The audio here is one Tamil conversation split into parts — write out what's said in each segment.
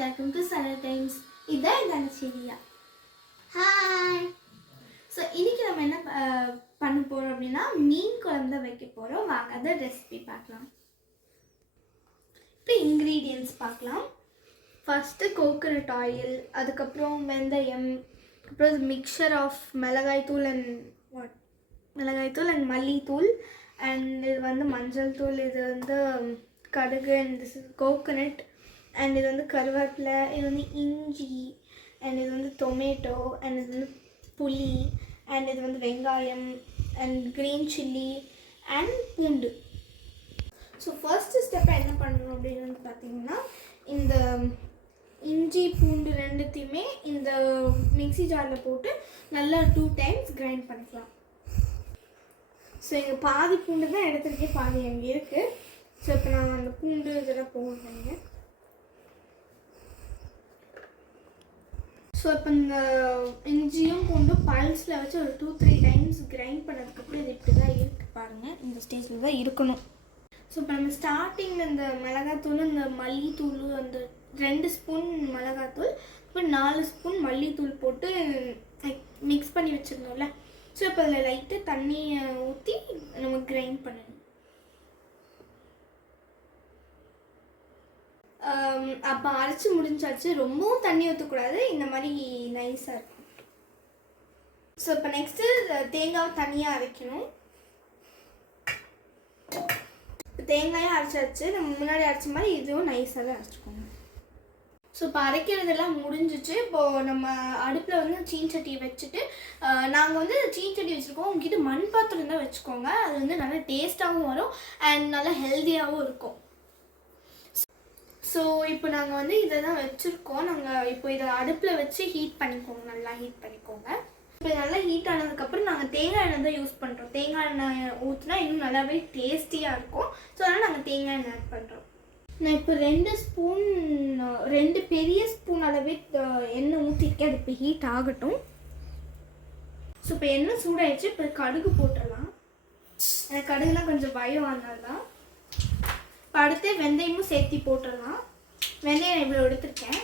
Welcome to சனர் times. இதான் என் சிரியா. ஹாய். ஸோ இன்றைக்கி நம்ம என்ன பண்ண போகிறோம் அப்படின்னா மீன் குழம்பு தான் வைக்க போகிறோம். வாங்க அதை ரெசிபி பார்க்கலாம். இப்போ இன்க்ரீடியன்ட்ஸ் பார்க்கலாம். ஃபஸ்ட்டு கோகோனட் ஆயில், அதுக்கப்புறம் வெந்தயம், அப்புறம் மிக்சர் ஆஃப் மிளகாய்த்தூள் அண்ட் மல்லித்தூள், அண்ட் இது வந்து மஞ்சள் தூள், இது வந்து கடுகு, and this is coconut, and இது வந்து கருவேப்பிலை, இது வந்து இஞ்சி, அண்ட் இது வந்து டொமேட்டோ, அண்ட் இது வந்து புளி, அண்ட் இது வந்து வெங்காயம், அண்ட் க்ரீன் சில்லி அண்ட் பூண்டு. ஸோ ஃபர்ஸ்ட் ஸ்டெப்பை என்ன பண்ணணும் அப்படின்னு வந்து பார்த்திங்கன்னா, இந்த இஞ்சி பூண்டு ரெண்டுத்தையுமே இந்த மிக்ஸி ஜாரில் போட்டு நல்லா 2 times கிரைண்ட் பண்ணிக்கலாம். ஸோ இங்கே பாதி பூண்டு தான் எடுத்துருக்கேன், பாதி அங்கே இருக்குது. ஸோ இப்போ நான் அந்த பூண்டு இதெல்லாம் போடுறேங்க. ஸோ இப்போ இந்த இஞ்சியும் பூண்டும் பல்ஸில் வச்சு ஒரு 2-3 times கிரைண்ட் பண்ணதுக்கப்புறம் இது இப்படி தான் இருக்குது பாருங்கள். இந்த ஸ்டேஜில் தான் இருக்கணும். ஸோ இப்போ நம்ம ஸ்டார்டிங்கில் இந்த மிளகாத்தூள், இந்த மல்லித்தூள், அந்த 2 ஸ்பூன் மிளகாத்தூள், அப்புறம் 4 ஸ்பூன் மல்லித்தூள் போட்டு மிக்ஸ் பண்ணி வச்சுருந்தோம்ல. ஸோ இப்போ அதில் லைட்டாக தண்ணியை ஊற்றி நம்ம கிரைண்ட் பண்ணணும். அப்போ அரைச்சி முடிஞ்சாச்சு. ரொம்பவும் தண்ணி ஊற்றக்கூடாது, இந்த மாதிரி நைஸாக இருக்கும். ஸோ இப்போ நெக்ஸ்ட்டு தேங்காவை தனியாக அரைக்கணும். தேங்காயும் அரைச்சாச்சு, நம்ம முன்னாடி அரைச்ச மாதிரி இதுவும் நைஸாகவே அரைச்சிக்கோங்க. ஸோ இப்போ அரைக்கிறதெல்லாம் முடிஞ்சிச்சு. இப்போது நம்ம அடுப்பில் வந்து சீன்சட்டியை வச்சுட்டு, நாங்கள் வந்து சீன்சட்டி வச்சுருக்கோம். உங்ககிட்ட மண் பாத்திரம் தான் வச்சுக்கோங்க. அது வந்து நல்லா டேஸ்ட்டாகவும் வரும் அண்ட் நல்லா ஹெல்த்தியாகவும் இருக்கும். ஸோ இப்போ நாங்கள் வந்து இதை தான் வச்சுருக்கோம். நாங்கள் இப்போ இதை அடுப்பில் வச்சு ஹீட் பண்ணிக்கோங்க, நல்லா ஹீட் பண்ணிக்கோங்க. இப்போ நல்லா ஹீட் ஆனதுக்கப்புறம் நாங்கள் தேங்காய் எண்ணெய் தான் யூஸ் பண்ணுறோம். தேங்காய் எண்ணெய் ஊற்றினா இன்னும் நல்லாவே டேஸ்டியாக இருக்கும். ஸோ அதனால் நாங்கள் தேங்காய் எண்ணெய் ஆட் பண்ணுறோம். நான் இப்போ 2 பெரிய ஸ்பூன் அளவே எண்ணெய் ஊற்றிருக்கேன். அது இப்போ ஹீட் ஆகட்டும். ஸோ இப்போ எண்ணெய் சூடாகிடுச்சு. இப்போ கடுகு போட்டுடலாம். எனக்கு கடுகுலாம் கொஞ்சம் பயம் வந்தால்தான். இப்போ அடுத்து வெந்தயமும் சேர்த்தி போட்டுடலாம். வெந்தயம் இவ்வளோ எடுத்துருக்கேன்.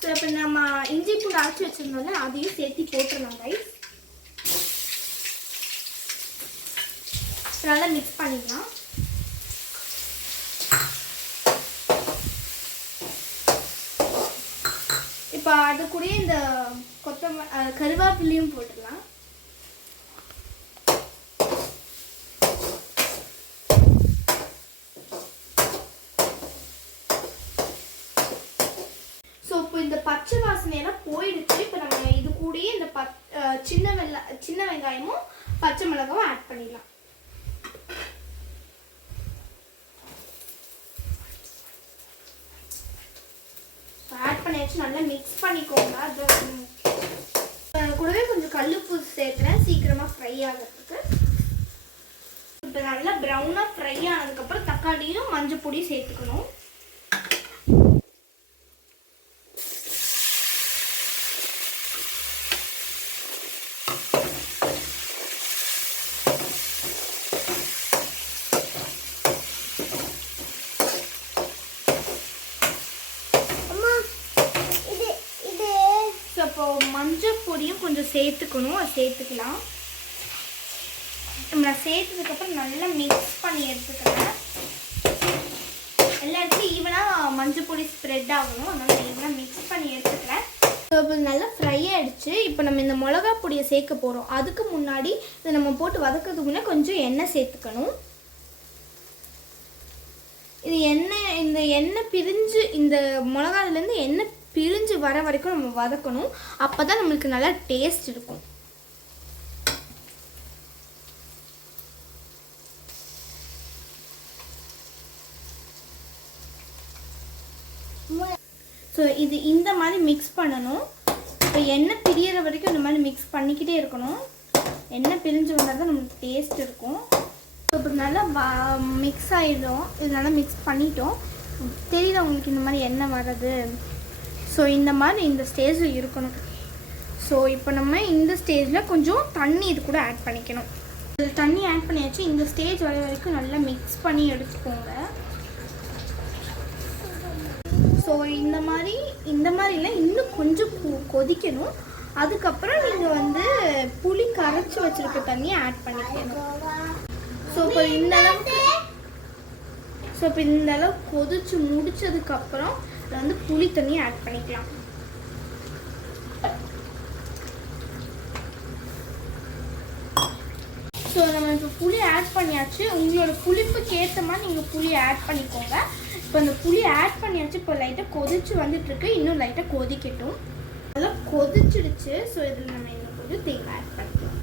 ஸோ இப்போ நம்ம இஞ்சி பூண்டு அரைச்சி வச்சுருந்தோம்ல, அதையும் சேர்த்தி போட்டுடலாம் ரைஸ். நல்லா மிக்ஸ் பண்ணிக்கலாம். இப்போ அது கூட இந்த கருவேப்பிலையும் போட்டுடலாம். ஸோ இப்போ இந்த பச்சை வாசனையெல்லாம் போயிடுச்சு. இப்போ நம்ம இது கூடயே இந்த சின்ன வெங்காயமும் பச்சை மிளகாவும் ஆட் பண்ணிடலாம். ஆட் பண்ணியாச்சு, நல்லா மிக்ஸ் பண்ணிக்கோங்க. அது கூடவே கொஞ்சம் கல்லுப்பு சேர்த்துறேன் சீக்கிரமாக ஃப்ரை ஆகிறதுக்கு. இப்போ நல்லா ப்ரௌனாக ஃப்ரை ஆனதுக்கப்புறம் தக்காளியும் மஞ்சள் பொடியும் சேர்த்துக்கணும். இப்போ மஞ்சள் பொடியும் கொஞ்சம் சேர்த்துக்கணும், அது சேர்த்துக்கலாம். நான் சேர்த்ததுக்கப்புறம் நல்லா மிக்ஸ் பண்ணி எடுத்துக்கிறேன். எல்லா இடத்துலையும் ஈவனாக மஞ்சள் பொடி ஸ்ப்ரெட் ஆகணும், அதனால் ஈவனாக மிக்ஸ் பண்ணி எடுத்துக்கிறேன். இப்போ நல்லா ஃப்ரை ஆகிடுச்சு. இப்போ நம்ம இந்த மிளகா பொடியை சேர்க்க போகிறோம். அதுக்கு முன்னாடி இதை நம்ம போட்டு வதக்கிறதுக்கு முன்னே கொஞ்சம் எண்ணெய் சேர்த்துக்கணும். இது இந்த எண்ணெய் பிரிஞ்சு, இந்த மிளகாதுலேருந்து எண்ணெய் பிரிஞ்சு வர வரைக்கும் நம்ம வதக்கணும். அப்போ தான் நம்மளுக்கு நல்லா டேஸ்ட் இருக்கும். ஸோ இது இந்த மாதிரி மிக்ஸ் பண்ணணும். இப்போ எண்ணெய் பிரியிற வரைக்கும் இந்த மாதிரி மிக்ஸ் பண்ணிக்கிட்டே இருக்கணும். எண்ணெய் பிரிஞ்சு வந்தால் தான் நம்மளுக்கு டேஸ்ட் இருக்கும். இப்போ நல்லா மிக்ஸ் ஆகிடும். இது நல்லா மிக்ஸ் பண்ணிட்டோம். தெரியுதா உங்களுக்கு இந்த மாதிரி எண்ணெய் வர்றது? ஸோ இந்த மாதிரி இந்த ஸ்டேஜில் இருக்கணும். ஸோ இப்போ நம்ம இந்த ஸ்டேஜில் கொஞ்சம் தண்ணி இது கூட ஆட் பண்ணிக்கணும். தண்ணி ஆட் பண்ணியாச்சு. இந்த ஸ்டேஜ் வர வரைக்கும் நல்லா மிக்ஸ் பண்ணி எடுத்துக்கோங்க. ஸோ இந்த மாதிரி இல்லை, இன்னும் கொஞ்சம் கொதிக்கணும். அதுக்கப்புறம் நீங்கள் வந்து புளி கரைச்சி வச்சுருக்க தண்ணியை ஆட் பண்ணிக்கணும். ஸோ இப்போ இந்த அளவு கொதிச்சு முடிச்சதுக்கப்புறம் இதில் வந்து புளி தண்ணியை ஆட் பண்ணிக்கலாம். ஸோ நம்ம இப்போ புளி ஆட் பண்ணியாச்சு. உங்களோட புளிப்புக்கு ஏற்ற மாதிரி நீங்கள் புளி ஆட் பண்ணிக்கோங்க. இப்போ இந்த புளி ஆட் பண்ணியாச்சு. இப்போ லைட்டாக கொதிச்சு வந்துட்டுருக்கு. இன்னும் லைட்டாக கொதிக்கட்டும். நல்லா கொதிச்சிடுச்சு. ஸோ இதில் நம்ம இன்னும் கொஞ்சம் தேங்காய் ஆட் பண்ணிக்கலாம்.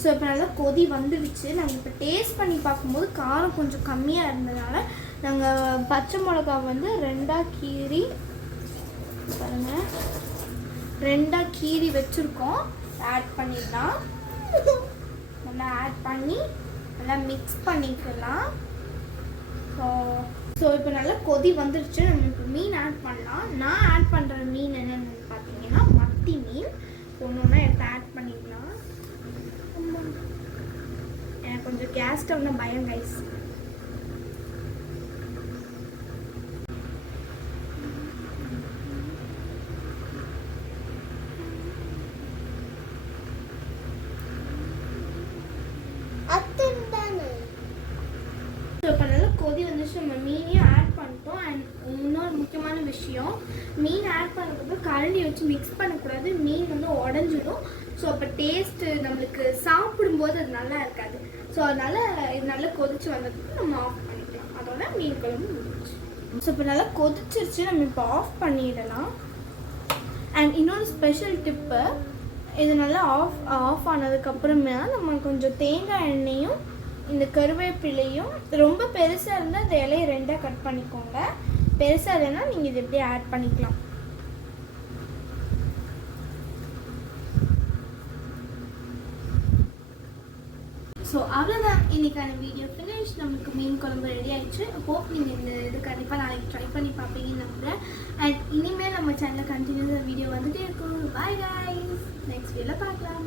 ஸோ இப்போ நல்லா கொதி வந்துடுச்சு. நாங்கள் இப்போ டேஸ்ட் பண்ணி பார்க்கும்போது காரம் கொஞ்சம் கம்மியாக இருந்ததுனால நாங்கள் பச்சை மிளகா வந்து ரெண்டாக கீரி வச்சுருக்கோம். ஆட் பண்ணிடலாம். நல்லா ஆட் பண்ணி நல்லா மிக்ஸ் பண்ணிக்கலாம். ஸோ இப்போ நல்லா கொதி வந்துடுச்சு. நம்ம இப்போ மீன் ஆட் பண்ணலாம். நான் ஆட் பண்ணுற மீன் என்னென்னு பார்த்தீங்கன்னா மத்தி மீன். ஒன்று எடுத்து ஆட் பண்ணிக்கலாம். எனக்கு கொஞ்சம் கேஸ் ஸ்டவ்னா பயம் கைஸ். இப்போ நல்லா கொதி வந்துச்சு. நம்ம மீனையும் ஆட் பண்ணிட்டோம். அண்ட் இன்னொரு முக்கியமான விஷயம், மீன் ஆட் பண்ணுறதுக்கு கரண்டி வச்சு மிக்ஸ் பண்ணக்கூடாது. மீன் வந்து உடஞ்சிடும். ஸோ அப்போ டேஸ்ட்டு நம்மளுக்கு சாப்பிடும்போது அது நல்லா இருக்காது. ஸோ அதனால் இது நல்லா கொதிச்சு வந்ததுக்கு நம்ம ஆஃப் பண்ணிக்கலாம். அதோட மீன் குழம்பு முடிஞ்சிச்சு. ஸோ இப்போ நல்லா கொதிச்சிருச்சு. நம்ம இப்போ ஆஃப் பண்ணிடலாம். அண்ட் இன்னொரு ஸ்பெஷல் டிப்பு, இது நல்லா ஆஃப் ஆனதுக்கப்புறமே நம்ம கொஞ்சம் தேங்காய் எண்ணெயும் இந்த கருவேப்பிலையும், ரொம்ப பெருசாக இருந்தால் இந்த இலையை ரெண்டாக கட் பண்ணிக்கோங்க. பெருசாக இல்லைன்னா நீங்கள் இது எப்படியே ஆட் பண்ணிக்கலாம். ஸோ அவ்வளோதான், இன்றைக்கான வீடியோ ஃபினிஷ். நமக்கு மீன் குழம்பு ரெடி ஆகிடுச்சு. ஹோப் நீங்கள் இந்த இது கண்டிப்பாக நாளைக்கு ட்ரை பண்ணி பார்ப்பீங்கன்னு நம்புகிறேன். அண்ட் இனிமேல் நம்ம சேனலில் கண்டினியூஸாக வீடியோ வந்துகிட்டே இருக்கும். பாய் கைஸ், நெக்ஸ்ட் வீடியோவில் பார்க்கலாம்.